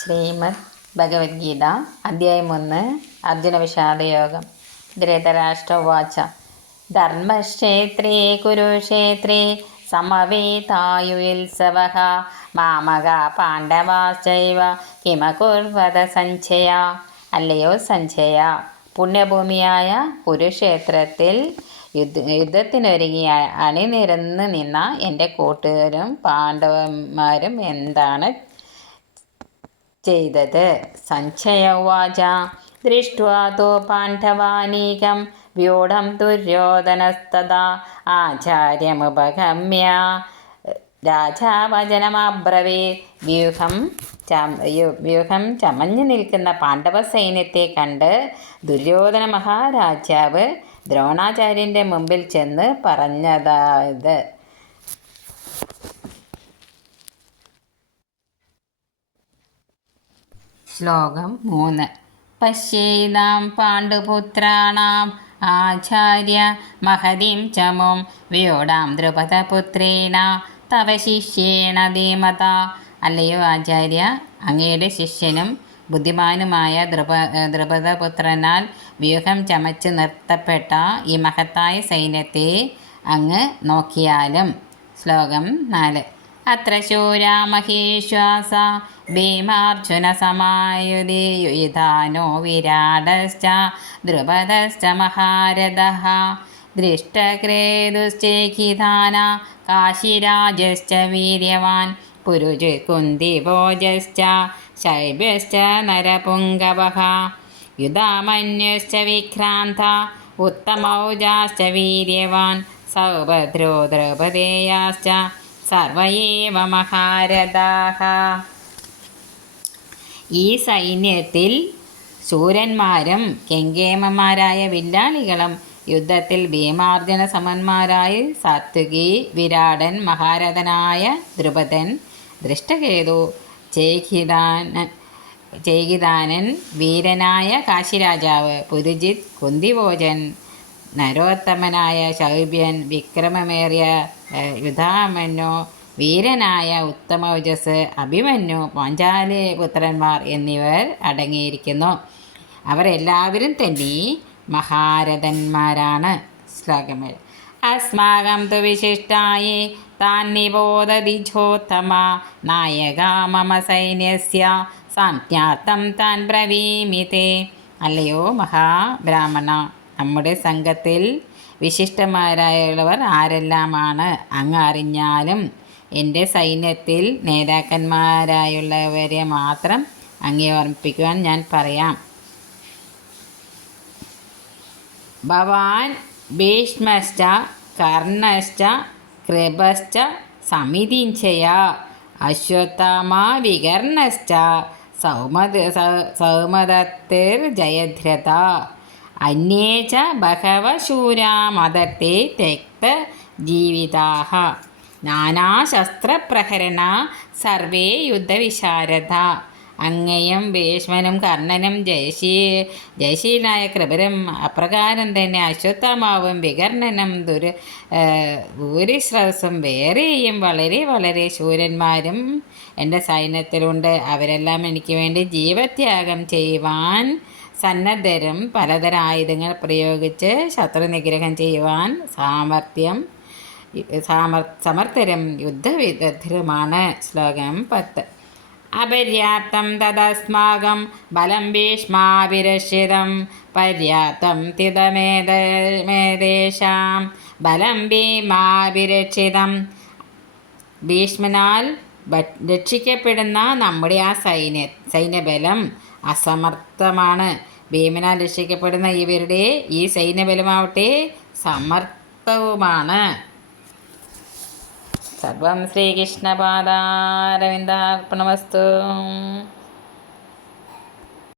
ശ്രീമദ് ഭഗവത്ഗീത അധ്യായം ഒന്ന് അർജുന വിഷാദയോഗം ധൃതരാഷ്ട്രവാച ധർമ്മക്ഷേത്രേ കുരുക്ഷേത്രേ സമവേതായുത്സവ മാമക പാണ്ഡവാശ്ചൈവ കിമകുർവത സഞ്ചയ അല്ലയോ സഞ്ചയ പുണ്യഭൂമിയായ കുരുക്ഷേത്രത്തിൽ യുദ്ധ യുദ്ധത്തിനൊരുങ്ങി അണിനിരന്ന് നിന്ന എന്റെ കൂട്ടുകാരും പാണ്ഡവന്മാരും എന്താണ് ചെയ്തത്. സഞ്ജയവാച. ദൃഷ്ട്വാ തോ പാണ്ഡവാനീകം. വ്യൂഢം ദുര്യോധനസ്തദാ. ആചാര്യമുപഗമ്യ. രാജാവചനമബ്രവേ വ്യൂഹം വ്യൂഹം ചമഞ്ഞു നിൽക്കുന്ന പാണ്ഡവ സൈന്യത്തെ കണ്ട് ദുര്യോധന മഹാരാജാവ് ദ്രോണാചാര്യന്റെ മുമ്പിൽ ചെന്ന് പറഞ്ഞതായത് ശ്ലോകം മൂന്ന്. പശ്യേതാം പാണ്ഡുപുത്രാണാം ആചാര്യ മഹതിം ചമും വിയോടാം ദ്രുപദപുത്രേണ തവ ശിഷ്യേണ ധീമത. അല്ലയോ ആചാര്യ അങ്ങയുടെ ശിഷ്യനും ബുദ്ധിമാനുമായ ദ്രുപ ദ്രുപദപുത്രനാൽ വ്യൂഹം ചമച്ച് നിർത്തപ്പെട്ട ഈ മഹത്തായ സൈന്യത്തെ അങ്ങ് നോക്കിയാലും. ശ്ലോകം നാല്. അത്ര ശൂരാ മഹേശ്വാസ. ഭീമാർജുന സമായുധിയുധാനോ വിരാടശ്ച. ദ്രുപദശ്ച മഹാരഥ. ദൃഷ്ടക്രേതുശ്ചേഖിധാന കാശിരാജശ്ച വീര്യവാൻ. പുരുജ് കുന്തിഭോജശ്ച ശൈബ്യശ്ച നരപുങ്കവഃ. യുധാമന്യശ്ച വിക്രാന്ത. ഉത്തമൗജാശ്ച വീര്യവാൻ. സൗഭദ്രോ ദ്രൗപദേയാശ്ച. സർവ ഏവ മഹാരഥാഃ ഈ സൈന്യത്തിൽ ശൂരന്മാരും കെങ്കേമന്മാരായ വില്ലാളികളും യുദ്ധത്തിൽ ഭീമാർജുന സമന്മാരായി സാത്വികി വിരാടൻ മഹാരഥനായ ദ്രുപദൻ ദൃഷ്ടകേതു ചേഖിദാനൻ ചേകിദാനൻ വീരനായ കാശിരാജാവ് പുരുജിത് കുന്തിഭോജൻ നരോത്തമനായ ശൗബ്യൻ വിക്രമമേറിയ യുധാമന്നു വീരനായ ഉത്തമൗജസ് അഭിമന്യു പാഞ്ചാലി പുത്രന്മാർ എന്നിവർ അടങ്ങിയിരിക്കുന്നു. അവരെല്ലാവരും തന്നെ മഹാരഥന്മാരാണ്. ശ്ലോകമേഴ് അസ്മാകം തു വിശിഷ്ടായി താൻ നിബോധതിജോത്തമ നായക മമ സൈന്യസ്യ സംജ്ഞാർത്ഥം താൻ പ്രവീമിതേ അല്ലയോ മഹാബ്രാഹ്മണ? നമ്മുടെ സംഘത്തിൽ വിശിഷ്ടമാരായുള്ളവർ ആരെല്ലാമാണ്? അങ്ങ് അറിഞ്ഞാലും എന്റെ സൈന്യത്തിൽ നേതാക്കന്മാരായുള്ളവരെ മാത്രം അങ്ങേ ഓർമ്മിപ്പിക്കുവാൻ ഞാൻ പറയാം. ഭവാൻ ഭീഷ്മശ്ച കർണശ്ച കൃപശ്ച സമിതിഞ്ചയ അശ്വത്ഥാമാ വികർണശ്ച സൗമദ സൗമദത്തിർ സൗമദത്തിർജയദ്രഥ അന്യേ ച ബഹവ ശൂരാ മദത്തെ തെക്ത ജീവിതാഹ. നാനാശസ്ത്രപ്രഹരണ സർവേ യുദ്ധവിശാരദ. അങ്ങയും ഭീഷ്മനും കർണനും ജയശീ ജയശീലായ കൃപരും അപ്രകാരം തന്നെ അശ്വത്ഥമാവും വികർണനും ദുര ഭൂരിശ്രവസും വേറെയും വളരെ വളരെ ശൂരന്മാരും. എന്റെ സൈന്യത്തിലുണ്ട്. അവരെല്ലാം എനിക്ക് വേണ്ടി ജീവത്യാഗം ചെയ്യുവാൻ സന്നദ്ധരും പലതരം ആയുധങ്ങൾ പ്രയോഗിച്ച് ശത്രു നിഗ്രഹം ചെയ്യുവാൻ സാമർഥ്യം സാമർ സമർത്ഥരും യുദ്ധവിദഗ്ധരുമാണ്. ശ്ലോകം പത്ത്. അപര്യാപ്തം തദസ്മാകം ബലം ഭീഷ്മാവിരക്ഷിതം പര്യാപ്തം മേദേശാം ബലം ഭീമാവിരക്ഷിതം ഭീഷ്മനാൽ രക്ഷിക്കപ്പെടുന്ന നമ്മുടെ ആ സൈന്യ സൈന്യബലം അസമർത്ഥമാണ്. ഭീമനാൽ രക്ഷിക്കപ്പെടുന്ന ഇവരുടെ ഈ സൈന്യബലമാവട്ടെ സമർത്ഥവുമാണ്. സർവം ശ്രീകൃഷ്ണപാദാരവിന്ദാർപ്പണമസ്തു.